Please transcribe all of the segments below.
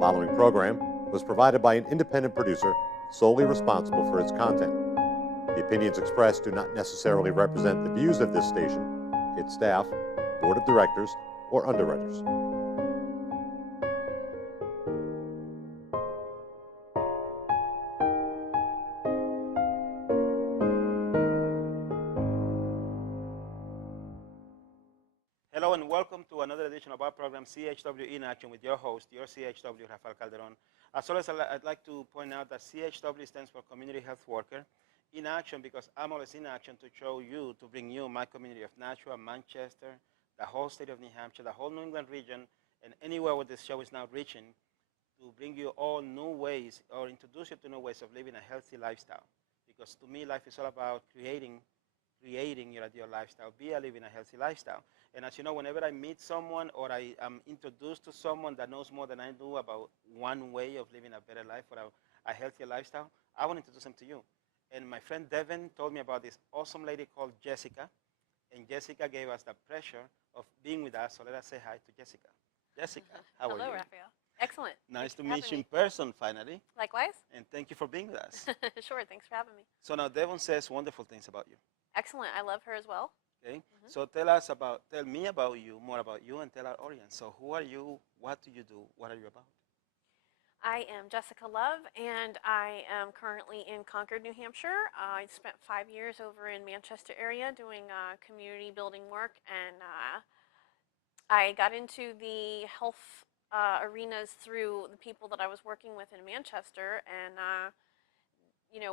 following program was provided by an independent producer solely responsible for its content. The opinions expressed do not necessarily represent the views of this station, its staff, board of directors, or underwriters. Hello and welcome to another edition of our program, CHW in Action, with your host, your CHW, Rafael Calderon. As always, I'd like to point out that CHW stands for Community Health Worker in Action, because I'm always in action to show you, to bring you my community of Nashua, Manchester, the whole state of New Hampshire, the whole New England region, and anywhere where this show is now reaching, to bring you all new ways or introduce you to new ways of living a healthy lifestyle. Because to me, life is all about creating your ideal lifestyle, living a healthy lifestyle. And as you know, whenever I meet someone or I am introduced to someone that knows more than I do about one way of living a better life or a healthier lifestyle, I want to introduce them to you. And my friend Devin told me about this awesome lady called Jessica. And Jessica gave us the pleasure of being with us, so let us say hi to Jessica. Jessica, how are you? Hello, Rafael. Excellent. Nice to meet you in person, finally. Likewise. And thank you for being with us. Sure, thanks for having me. So now Devin says wonderful things about you. Excellent. I love her as well. Okay, so tell me about you, more about you, and tell our audience. So who are you? What do you do? What are you about? I am Jessica Luv, and I am currently in Concord, New Hampshire. I spent 5 years over in Manchester area doing community building work, and I got into the health arenas through the people that I was working with in Manchester, and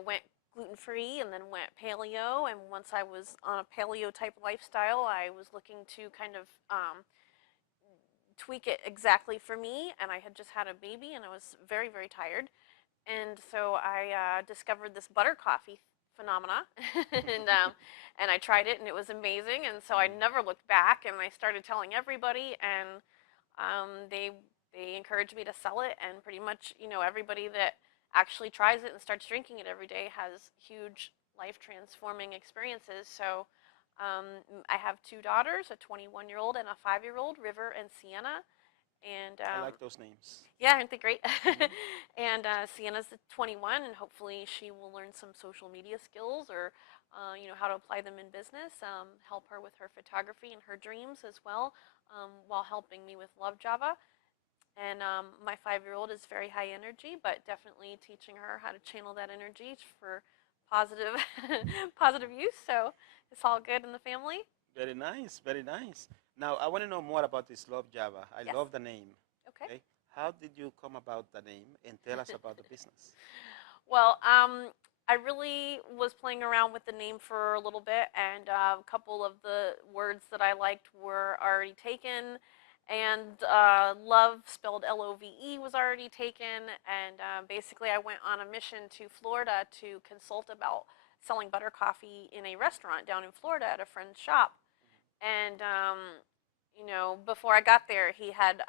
went gluten-free and then went paleo. And once I was on a paleo type lifestyle, I was looking to kind of tweak it exactly for me, and I had just had a baby and I was very, very tired. And so I discovered this butter coffee phenomena and I tried it, and it was amazing. And so I never looked back, and I started telling everybody, and they encouraged me to sell it. And pretty much, everybody that actually tries it and starts drinking it every day has huge life transforming experiences. So I have 2 daughters, a 21-year-old and a 5-year-old, River and Sienna. And I like those names. Yeah, aren't they great? And Sienna's 21, and hopefully she will learn some social media skills, or how to apply them in business. Help her with her photography and her dreams as well, while helping me with Luv Java. And my 5-year-old is very high energy, but definitely teaching her how to channel that energy for positive positive use. So it's all good in the family. Very nice, very nice. Now, I want to know more about this Luv Java. I love the name. Okay. How did you come about the name, and tell us about the business? Well, I really was playing around with the name for a little bit, and a couple of the words that I liked were already taken. And Love, spelled L-O-V-E, was already taken. And basically I went on a mission to Florida to consult about selling butter coffee in a restaurant down in Florida at a friend's shop. And before I got there, he had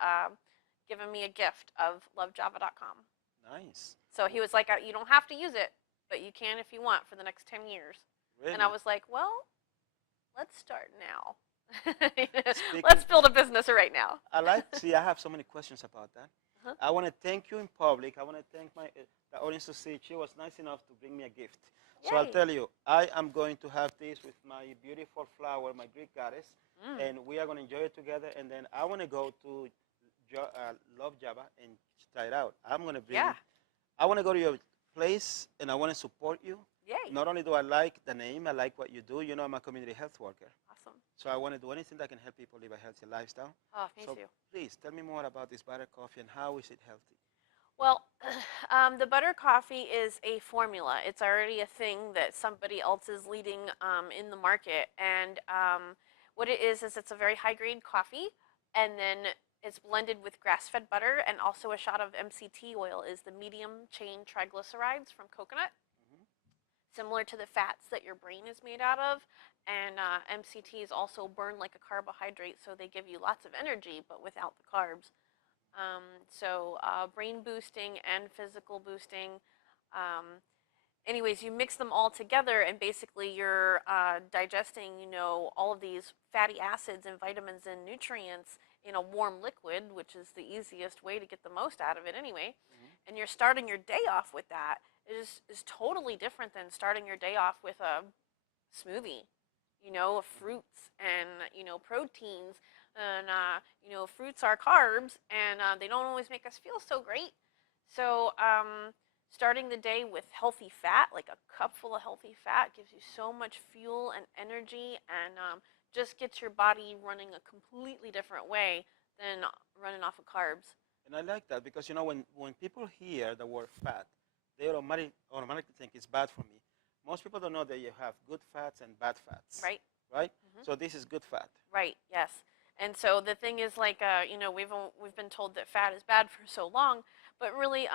given me a gift of lovejava.com. Nice. So he was like, you don't have to use it, but you can if you want for the next 10 years. Really? And I was like, well, let's start now. Let's build a business right now. I have so many questions about that. I want to thank you in public. I want to thank the audience to see she was nice enough to bring me a gift. Yay. So I'll tell you, I am going to have this with my beautiful flower, my Greek goddess, and we are going to enjoy it together. And then I want to go to Luv Java and try it out. I'm going to bring. Yeah. I want to go to your place, and I want to support you. Yay. Not only do I like the name, I like what you do. You know, I'm a community health worker. Awesome. So I want to do anything that can help people live a healthy lifestyle. Oh, me too. Please tell me more about this butter coffee and how is it healthy? Well, the butter coffee is a formula. It's already a thing that somebody else is leading in the market. And what it is it's a very high-grade coffee, and then it's blended with grass-fed butter, and also a shot of MCT oil is the medium-chain triglycerides from coconut, similar to the fats that your brain is made out of. And MCTs also burn like a carbohydrate, so they give you lots of energy, but without the carbs. Brain boosting and physical boosting. Anyways, you mix them all together, and basically you're digesting, all of these fatty acids and vitamins and nutrients in a warm liquid, which is the easiest way to get the most out of it anyway, and you're starting your day off with that, is totally different than starting your day off with a smoothie, of fruits and, proteins. And, fruits are carbs, and they don't always make us feel so great. So starting the day with healthy fat, like a cup full of healthy fat, gives you so much fuel and energy, and just gets your body running a completely different way than running off of carbs. And I like that because, when people hear the word fat, they automatically think it's bad for me. Most people don't know that you have good fats and bad fats. Right. Right? So this is good fat. Right, yes. And so the thing is, like, we've been told that fat is bad for so long, but really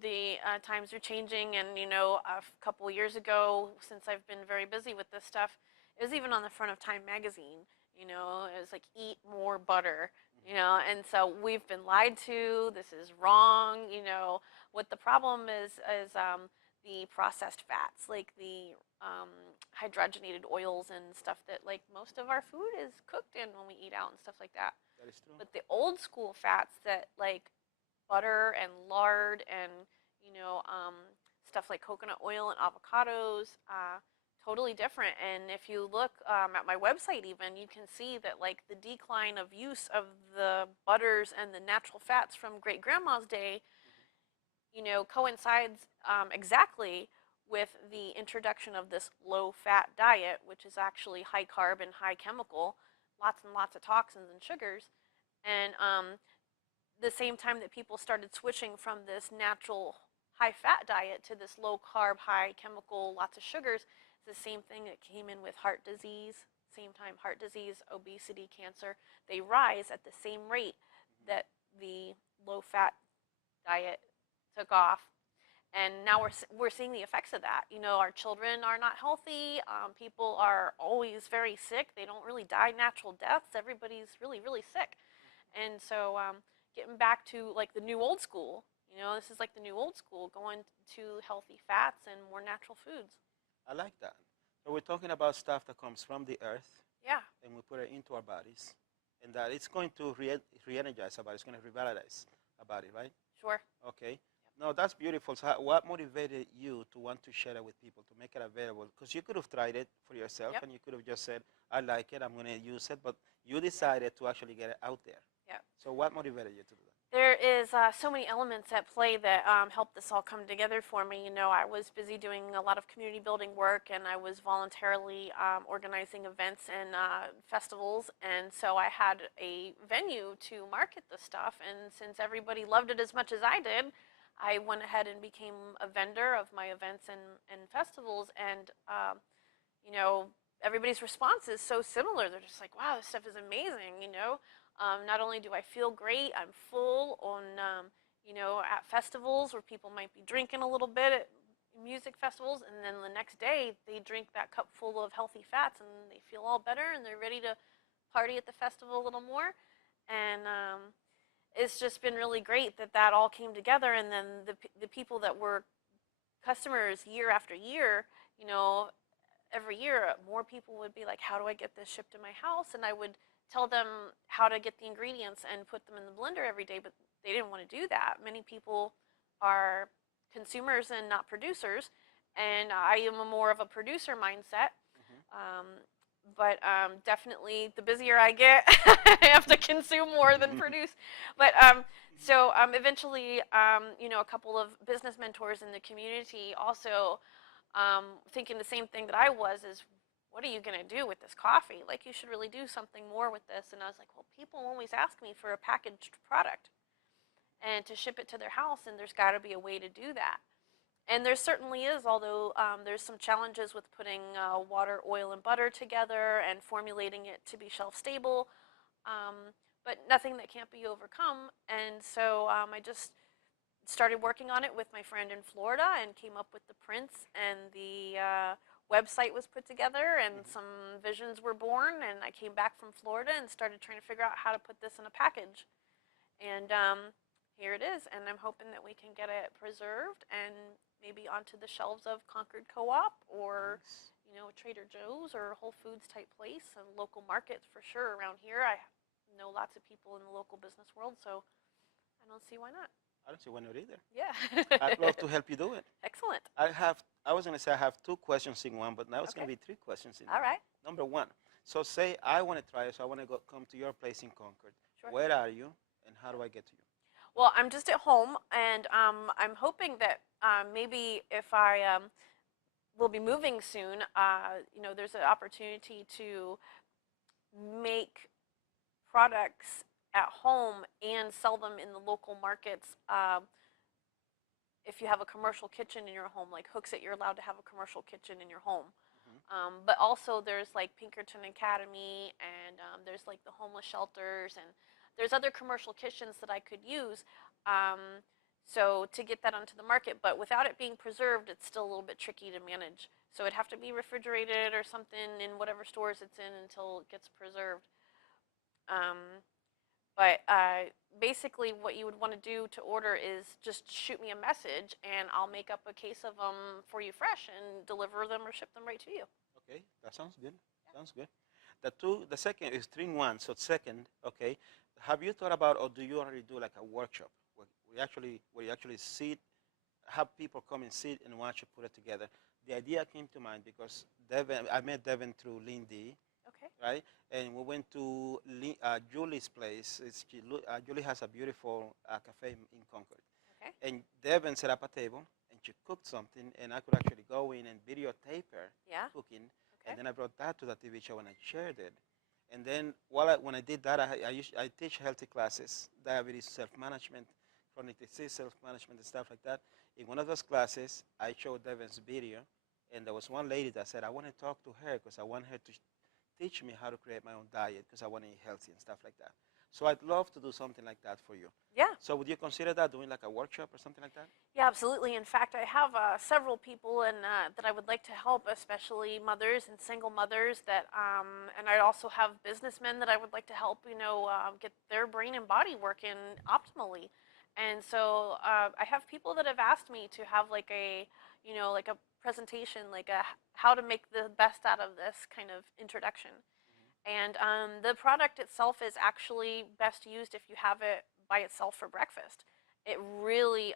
the times are changing. And, a couple of years ago, since I've been very busy with this stuff, it was even on the front of Time magazine. It was like, eat more butter. And so we've been lied to. This is wrong. What the problem is the processed fats, like the hydrogenated oils and stuff that, like, most of our food is cooked in when we eat out and stuff like that. That is true. But the old school fats that, like, butter and lard and, stuff like coconut oil and avocados, totally different. And if you look at my website even, you can see that, like, the decline of use of the butters and the natural fats from great-grandma's day, coincides exactly with the introduction of this low-fat diet, which is actually high carb and high chemical, lots and lots of toxins and sugars. And the same time that people started switching from this natural high-fat diet to this low-carb, high chemical, lots of sugars, it's the same thing that came in with heart disease. Same time, heart disease, obesity, cancer, they rise at the same rate that the low-fat diet took off. And now we're seeing the effects of that. Our children are not healthy. People are always very sick. They don't really die natural deaths. Everybody's really, really sick. And so getting back to, like, the new old school, this is like the new old school, going to healthy fats and more natural foods. I like that. So we're talking about stuff that comes from the earth. Yeah. And we put it into our bodies. And that it's going to re-energize our body. It's going to revitalize our body, right? Sure. Okay. No, that's beautiful. So what motivated you to want to share it with people, to make it available? Because you could have tried it for yourself, Yep. and you could have just said, I like it, I'm going to use it, but you decided to actually get it out there. Yeah. So what motivated you to do that? There is so many elements at play that helped this all come together for me. I was busy doing a lot of community building work, and I was voluntarily organizing events and festivals, and so I had a venue to market the stuff. And since everybody loved it as much as I did, I went ahead and became a vendor of my events and festivals. And everybody's response is so similar. They're just like, wow, this stuff is amazing. Not only do I feel great, I'm full on, at festivals where people might be drinking a little bit at music festivals, and then the next day they drink that cup full of healthy fats and they feel all better and they're ready to party at the festival a little more. And it's just been really great that all came together. And then the people that were customers year after year, every year more people would be like, how do I get this shipped to my house? And I would tell them how to get the ingredients and put them in the blender every day, but they didn't want to do that. Many people are consumers and not producers, and I am more of a producer mindset. But definitely the busier I get, I have to consume more than produce. But so eventually, a couple of business mentors in the community also thinking the same thing that I was, is, what are you going to do with this coffee? Like, you should really do something more with this. And I was like, well, people always ask me for a packaged product and to ship it to their house, and there's got to be a way to do that. And there certainly is, although there's some challenges with putting water, oil, and butter together and formulating it to be shelf stable, but nothing that can't be overcome. And so I just started working on it with my friend in Florida and came up with the prints, and the website was put together, and some visions were born. And I came back from Florida and started trying to figure out how to put this in a package. And here it is, and I'm hoping that we can get it preserved and maybe onto the shelves of Concord Co-op or Trader Joe's or Whole Foods type place, and local markets for sure around here. I know lots of people in the local business world, so I don't see why not. I don't see why not either. Yeah. I'd love to help you do it. Excellent. I was going to say I have 2 questions in one, but now it's going to Okay. be 3 questions in All one. right. Number 1, so say I want to try it, so I want to come to your place in Concord. Sure. Where are you, and how do I get to you? Well, I'm just at home, and I'm hoping that maybe if I will be moving soon, there's an opportunity to make products at home and sell them in the local markets. If you have a commercial kitchen in your home, like Hooksett, you're allowed to have a commercial kitchen in your home. But also there's like Pinkerton Academy, and there's like the homeless shelters, and there's other commercial kitchens that I could use. So to get that onto the market, but without it being preserved, it's still a little bit tricky to manage. So it'd have to be refrigerated or something in whatever stores it's in until it gets preserved. But basically what you would want to do to order is just shoot me a message, and I'll make up a case of them for you fresh and deliver them or ship them right to you. Okay, that sounds good. Yeah. Sounds good. The second is 3 in 1. So second, okay, have you thought about, or do you already do like a workshop where you actually sit, have people come and sit and watch you put it together? The idea came to mind because I met Devin through Lindy. Okay. Right, and we went to Julie's place. Julie has a beautiful cafe in Concord. Okay. And Devin set up a table, and she cooked something, and I could actually go in and videotape her cooking. Okay. And then I brought that to the TV show, and I shared it. And then when I did that, I teach healthy classes, diabetes self-management, chronic disease self-management, and stuff like that. In one of those classes, I showed Devin's video, and there was one lady that said, I want to talk to her because I want her to teach me how to create my own diet because I want to eat healthy and stuff like that. So I'd love to do something like that for you. Yeah. So would you consider that, doing like a workshop or something like that? Yeah, absolutely. In fact, I have several people that I would like to help, especially mothers and single mothers and I also have businessmen that I would like to help, get their brain and body working optimally. And so I have people that have asked me to have like a presentation, like how to make the best out of this kind of introduction. And the product itself is actually best used if you have it by itself for breakfast. It really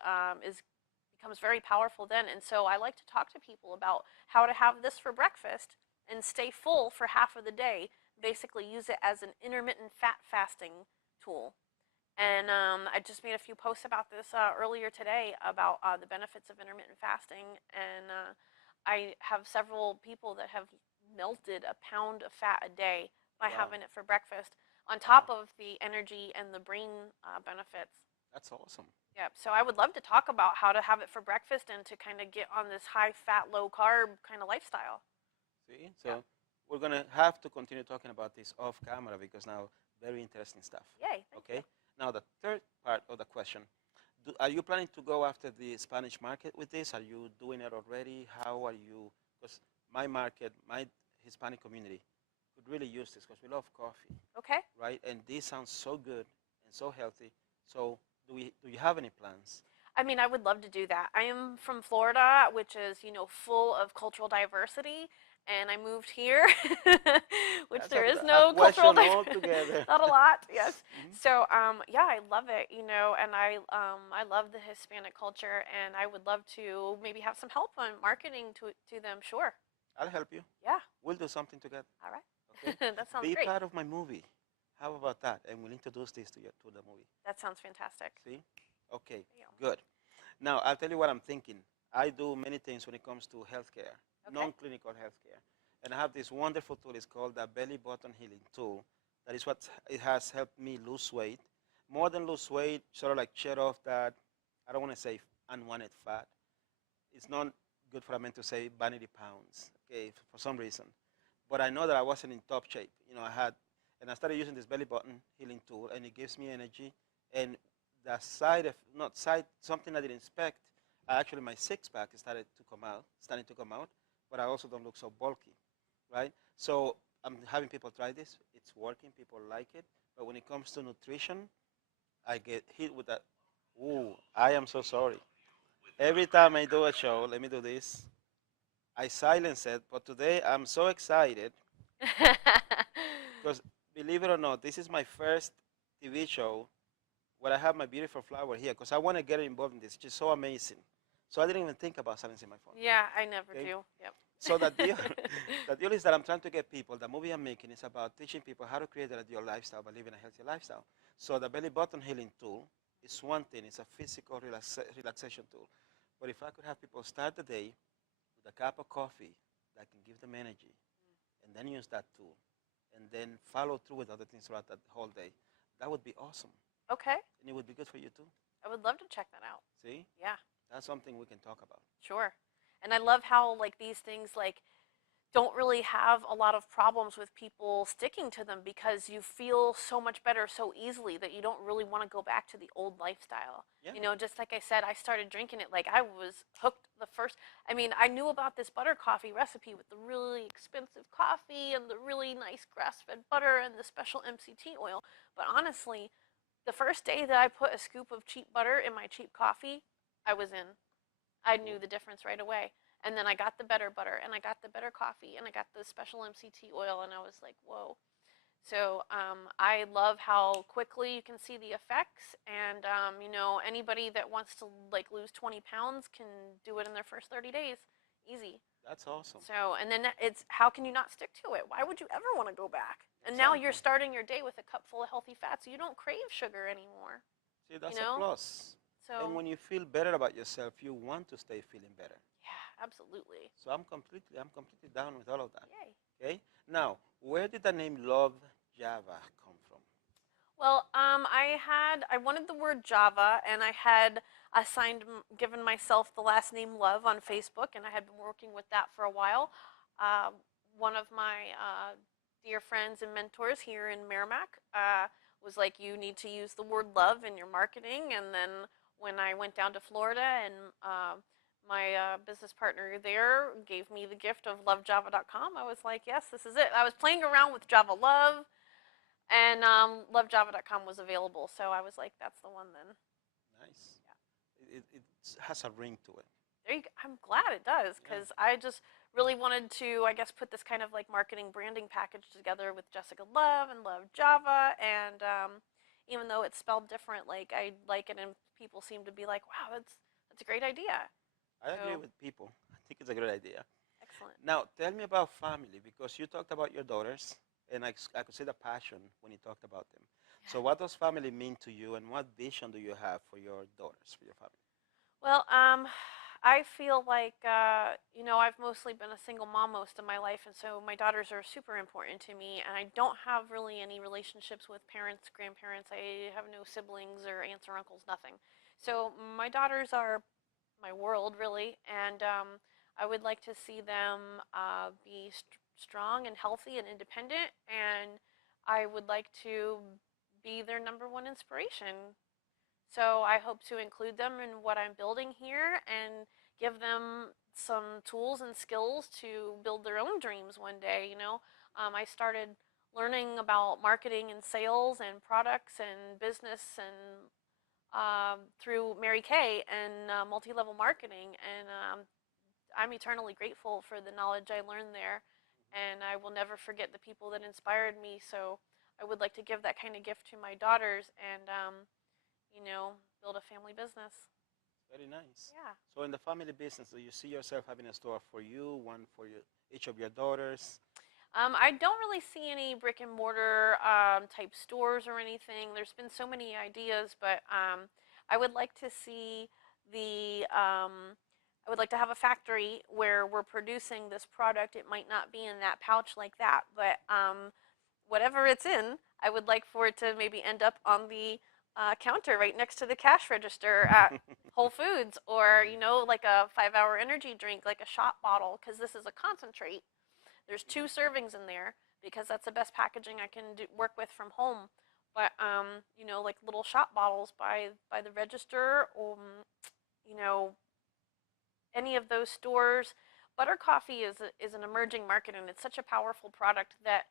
becomes very powerful then. And so I like to talk to people about how to have this for breakfast and stay full for half of the day. Basically use it as an intermittent fat fasting tool. And I just made a few posts about this earlier today about the benefits of intermittent fasting. And I have several people that have melted a pound of fat a day by having it for breakfast, on top of the energy and the brain benefits. That's awesome. Yeah, so I would love to talk about how to have it for breakfast and to kind of get on this high fat, low carb kind of lifestyle. See, so we're going to have to continue talking about this off camera because now very interesting stuff. Yay, thank you. Now the third part of the question, are you planning to go after the Spanish market with this? Are you doing it already? How are you? Because my market, my Hispanic community could really use this because we love coffee. Okay. Right? And this sounds so good and so healthy. So do you have any plans? I mean, I would love to do that. I am from Florida, which is, full of cultural diversity. And I moved here, which That's there is no cultural diversity. Not a lot, yes. So, yeah, I love it, and I love the Hispanic culture, and I would love to maybe have some help on marketing to them. Sure. I'll help you. Yeah. We'll do something together. All right. Okay. That sounds great. Be great. part of my movie. How about that? And we'll introduce this to the movie. That sounds fantastic. See? Okay, good. Now, I'll tell you what I'm thinking. I do many things when it comes to healthcare, non-clinical healthcare. And I have this wonderful tool. It's called the Belly Button Healing Tool. That is what it has helped me lose weight. More than lose weight, sort of like shed off that, I don't want to say unwanted fat. It's not good for a man to say vanity pounds, okay, for some reason. But I know that I wasn't in top shape. And I started using this Belly Button Healing Tool, and it gives me energy. And the something I didn't expect, actually my six-pack starting to come out, but I also don't look so bulky, right? So I'm having people try this. It's working. People like it. But when it comes to nutrition, I get hit with that. Ooh, I am so sorry. Every time I do a show, let me do this. I silence it, but today I'm so excited believe it or not, this is my first TV show where I have my beautiful flower here because I want to get involved in this. It's just so amazing. So I didn't even think about silencing my phone. Yeah, I never Okay. do. Yep. So the deal, the deal is that I'm trying to get people. The movie I'm making is about teaching people how to create an ideal lifestyle by living a healthy lifestyle. So the belly button healing tool is one thing. It's a physical relaxation tool. But if I could have people start the day with a cup of coffee that can give them energy, and then use that tool, and then follow through with other things throughout that whole day, that would be awesome. Okay. And it would be good for you too. I would love to check that out. See? Yeah. That's something we can talk about. Sure. And I love how like these things like don't really have a lot of problems with people sticking to them because you feel so much better so easily that you don't really want to go back to the old lifestyle. Yeah. You know, just like I said, I started drinking it like I was hooked the first. I mean, I knew about this butter coffee recipe with the really expensive coffee and the really nice grass-fed butter and the special MCT oil. But honestly, the first day that I put a scoop of cheap butter in my cheap coffee, I was in. I knew the difference right away. And then I got the better butter, and I got the better coffee, and I got the special MCT oil, and I was like, whoa. So I love how quickly you can see the effects, and you know, anybody that wants to like lose 20 pounds can do it in their first 30 days, easy. That's awesome. So, and then it's how can you not stick to it? Why would you ever want to go back? And now you're starting your day with a cup full of healthy fats, so you don't crave sugar anymore. See, that's you know? a plus. So, and when you feel better about yourself, you want to stay feeling better. yeah, absolutely. So I'm completely down with all of that. Yay. Okay. Now, where did the name Luv Java come from? Well, I wanted the word Java, and I had given myself the last name Love on Facebook, and I had been working with that for a while. One of my dear friends and mentors here in Merrimack was like, you need to use the word love in your marketing. And then when I went down to Florida and my business partner there gave me the gift of LuvJava.com, I was like, yes, this is it. I was playing around with Java Love, and LuvJava.com was available. So I was like, that's the one then. Nice. Yeah. It has a ring to it. There you go. I'm glad it does, because I just really wanted to, I guess, put this kind of like marketing branding package together with Jessica Luv and Luv Java, and even though it's spelled different, like I like it, and people seem to be like, wow, that's a great idea. I agree with people. I think it's a great idea. Excellent. Now, tell me about family, because you talked about your daughters, and I could see the passion when you talked about them. Yeah. So what does family mean to you, and what vision do you have for your daughters, for your family? Well, I feel like, you know, I've mostly been a single mom most of my life, and so my daughters are super important to me, and I don't have really any relationships with parents, grandparents. I have no siblings or aunts or uncles, nothing. So my daughters are my world, really, and I would like to see them be strong and healthy and independent, and I would like to be their #1 inspiration. So I hope to include them in what I'm building here and give them some tools and skills to build their own dreams one day. You know, I started learning about marketing and sales and products and business and through Mary Kay and multi-level marketing, and I'm eternally grateful for the knowledge I learned there, and I will never forget the people that inspired me. So I would like to give that kind of gift to my daughters, and you know, build a family business. Very nice. Yeah. So in the family business, do you see yourself having a store for you, one for each of your daughters? I don't really see any brick and mortar type stores or anything. There's been so many ideas, but I would like to see I would like to have a factory where we're producing this product. It might not be in that pouch like that, but whatever it's in, I would like for it to maybe end up on the counter right next to the cash register at Whole Foods, or you know, like a 5-hour energy drink, like a shot bottle, because this is a concentrate. There's 2 servings in there because that's the best packaging I can work with from home. But you know, like little shot bottles by the register, you know, any of those stores. Butter coffee is an emerging market, and it's such a powerful product that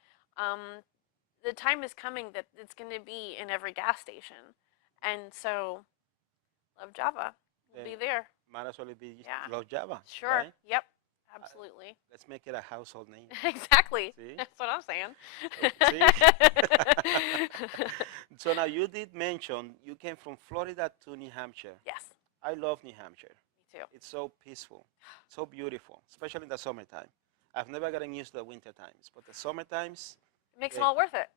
the time is coming that it's going to be in every gas station, and so Luv Java will be there. Might as well be Yeah. Luv Java. Sure. Right? Yep. absolutely. Let's make it a household name. Exactly. See? That's what I'm saying. See? So now you did mention you came from Florida to New Hampshire. Yes, I love New Hampshire. me too. It's so peaceful, so beautiful, especially in the summertime. I've never gotten used to the winter times, but the summer times, It makes eh, it all worth it.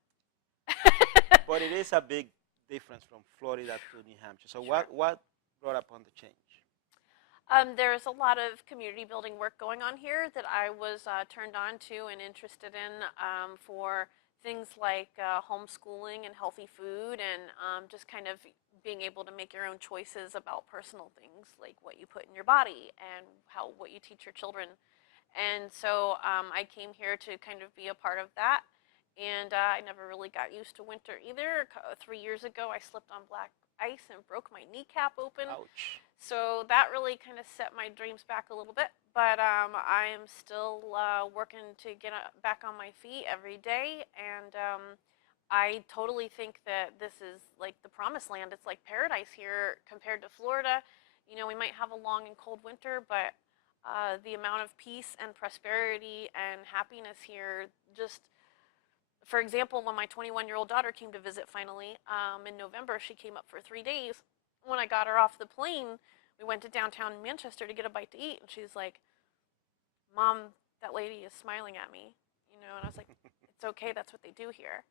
but it is a big difference from Florida to New Hampshire. So Sure. what brought upon the change? There's a lot of community building work going on here that I was turned on to and interested in for things like homeschooling and healthy food and just kind of being able to make your own choices about personal things like what you put in your body and what you teach your children. And so I came here to kind of be a part of that. And I never really got used to winter either. 3 years ago, I slipped on black ice and broke my kneecap open. Ouch. So that really kind of set my dreams back a little bit. But I am still working to get back on my feet every day. And I totally think that this is like the promised land. It's like paradise here compared to Florida. You know, we might have a long and cold winter, but the amount of peace and prosperity and happiness here just, for example, when my 21-year-old daughter came to visit finally in November, she came up for 3 days. When I got her off the plane, we went to downtown Manchester to get a bite to eat, and she's like, "Mom, that lady is smiling at me," you know, and I was like, "It's okay, that's what they do here."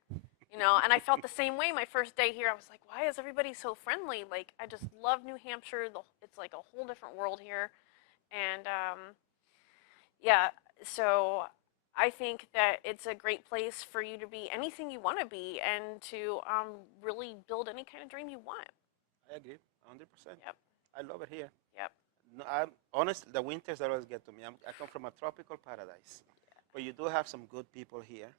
You know, and I felt the same way my first day here. I was like, "Why is everybody so friendly?" Like, I just love New Hampshire. It's like a whole different world here. And yeah, so I think that it's a great place for you to be anything you want to be and to really build any kind of dream you want. I agree, 100%. Yep. I love it here. Yep. No, I'm honestly, the winters always get to me. I come from a tropical paradise, but you do have some good people here.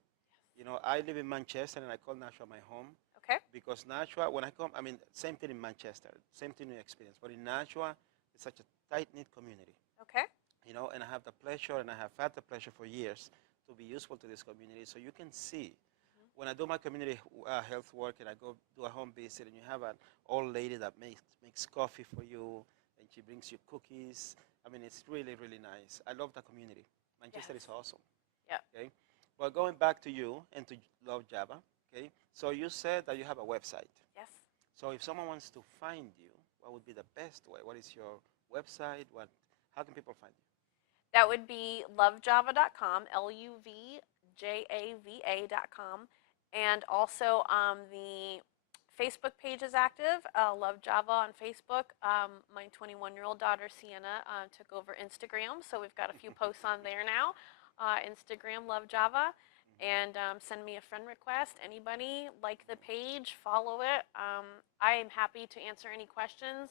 You know, I live in Manchester and I call Nashua my home Okay. because Nashua, when I come, I mean, same thing in Manchester, same thing you experience, but in Nashua, it's such a tight-knit community. Okay. You know, and I have the pleasure, and I have had the pleasure for years to be useful to this community. So you can see, when I do my community health work and I go do a home visit, and you have an old lady that makes coffee for you, and she brings you cookies. I mean, it's really, really nice. I love the community. Manchester Yes. is awesome. Yep. Okay. Well, going back to you and to Luv Java. Okay. So you said that you have a website. Yes. So if someone wants to find you, what would be the best way? What is your website? How can people find you? That would be luvjava.com, LUVJAVA.com. And also the Facebook page is active, Luv Java on Facebook. My 21-year-old daughter, Sienna, took over Instagram, so we've got a few posts on there now. Instagram, Luv Java. And send me a friend request. Anybody, like the page, follow it. I am happy to answer any questions.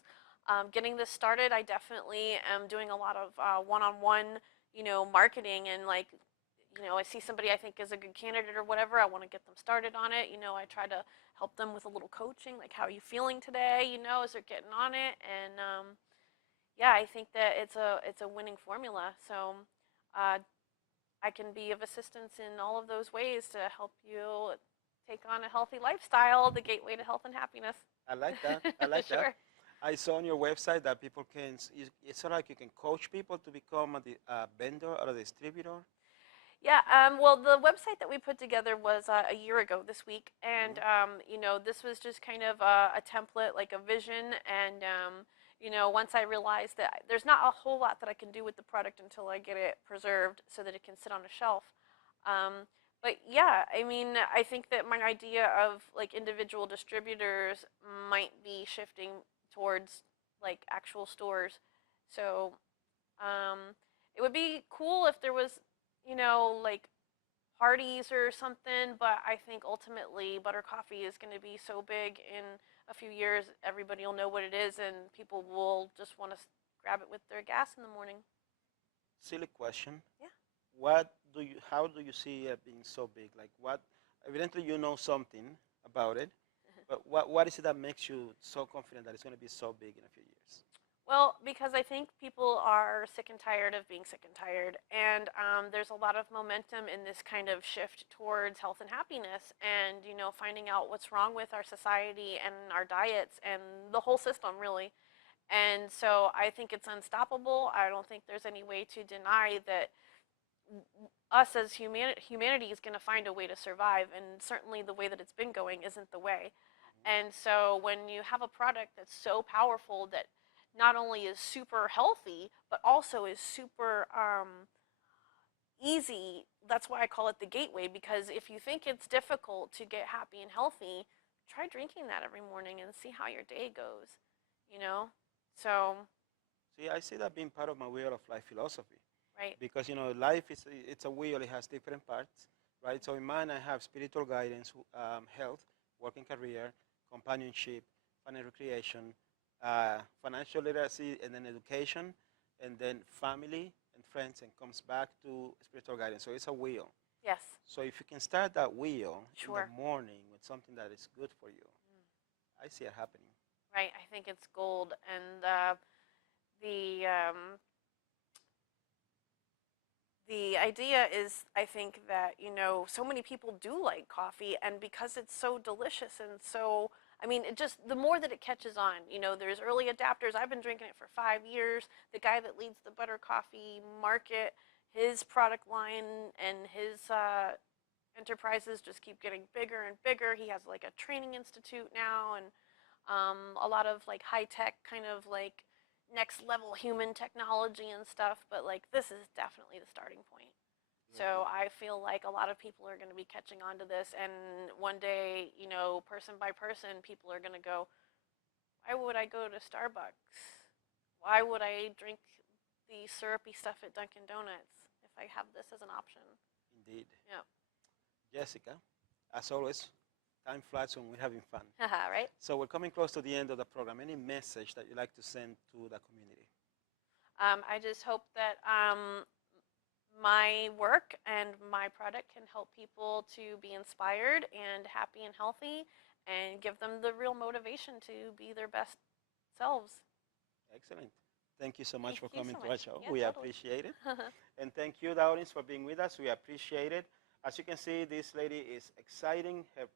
Getting this started, I definitely am doing a lot of one-on-one, you know, marketing and like, you know, I see somebody I think is a good candidate or whatever, I want to get them started on it. You know, I try to help them with a little coaching, like how are you feeling today, you know, as they're getting on it. And yeah, I think that it's a winning formula. So I can be of assistance in all of those ways to help you take on a healthy lifestyle, the gateway to health and happiness. I like that. I like Sure. that. I saw on your website that people can, it's sort of like you can coach people to become a vendor or a distributor. Yeah, well, the website that we put together was a year ago this week, and you know, this was just kind of a template, like a vision, and you know, once I realized that there's not a whole lot that I can do with the product until I get it preserved so that it can sit on a shelf. But yeah, I mean, I think that my idea of like individual distributors might be shifting towards like actual stores. So it would be cool if there was, you know, like parties or something, but I think ultimately butter coffee is going to be so big in a few years, everybody will know what it is and people will just want to grab it with their gas in the morning. Silly question. Yeah. How do you see it being so big? Like evidently you know something about it, but what is it that makes you so confident that it's going to be so big in a few years? Well, because I think people are sick and tired of being sick and tired, and there's a lot of momentum in this kind of shift towards health and happiness, and you know, finding out what's wrong with our society and our diets and the whole system, really. And so I think it's unstoppable. I don't think there's any way to deny that us as humanity is going to find a way to survive, and certainly the way that it's been going isn't the way. And so when you have a product that's so powerful that not only is super healthy, but also is super easy, that's why I call it the gateway, because if you think it's difficult to get happy and healthy, try drinking that every morning and see how your day goes, you know? So, See, I see that being part of my wheel of life philosophy. right. Because, life is it's a wheel, it has different parts, right? So in mine, I have spiritual guidance, health, working career, companionship, fun and recreation, financial literacy, and then education, and then family and friends, and comes back to spiritual guidance. So it's a wheel. Yes. So if you can start that wheel Sure. in the morning with something that is good for you, I see it happening. Right. I think it's gold. And the the idea is, I think that, so many people do like coffee, and because it's so delicious and so, I mean, it just, the more that it catches on, there's early adapters. I've been drinking it for 5 years. The guy that leads the butter coffee market, his product line and his enterprises just keep getting bigger and bigger. He has like a training institute now, and a lot of like high tech kind of like next level human technology and stuff, but like this is definitely the starting point. So I feel like a lot of people are going to be catching on to this, and one day, person by person, people are going to go, why would I go to Starbucks? Why would I drink the syrupy stuff at Dunkin' Donuts if I have this as an option? Indeed. Yeah. Jessica, as always, time flies when we're having fun. Right? So we're coming close to the end of the program. Any message that you'd like to send to the community? I just hope that my work and my product can help people to be inspired and happy and healthy, and give them the real motivation to be their best selves. Excellent. Thank you so much Thank for you coming so to our much. show. Yeah, We totally. appreciate it. And thank you, the audience, for being with us. We appreciate it. As you can see, this lady is exciting. Her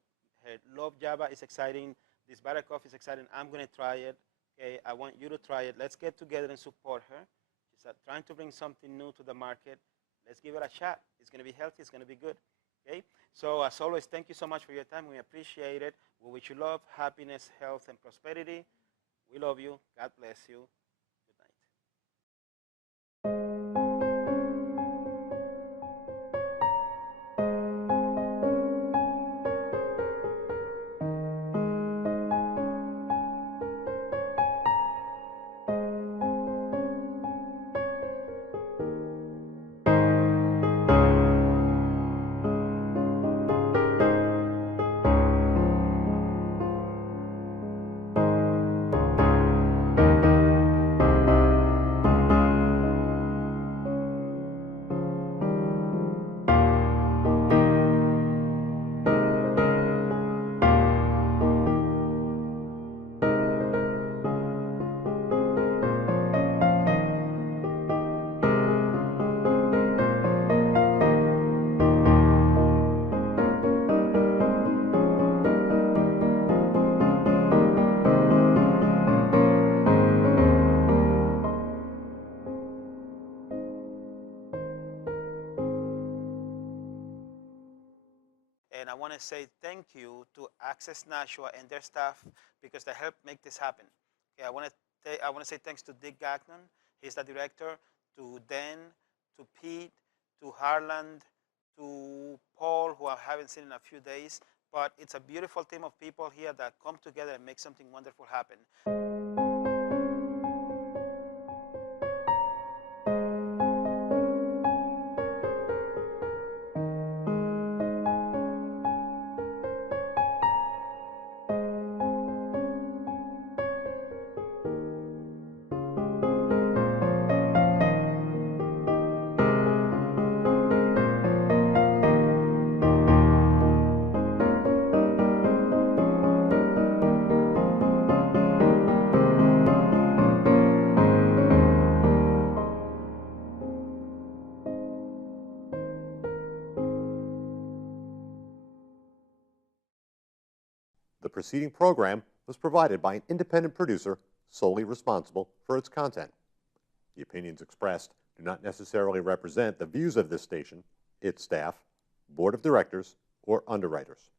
Luv Java is exciting. This butter coffee is exciting. I'm going to try it. Okay, I want you to try it. Let's get together and support her. She's trying to bring something new to the market. Let's give it a shot. It's going to be healthy. It's going to be good. Okay. So as always, thank you so much for your time. We appreciate it. We wish you love, happiness, health, and prosperity. We love you. God bless you. Good night. And I want to say thank you to Access Nashua and their staff, because they helped make this happen. Okay, I want to say thanks to Dick Gagnon, he's the director, to Dan, to Pete, to Harland, to Paul, who I haven't seen in a few days. But it's a beautiful team of people here that come together and make something wonderful happen. The preceding program was provided by an independent producer solely responsible for its content. The opinions expressed do not necessarily represent the views of this station, its staff, board of directors, or underwriters.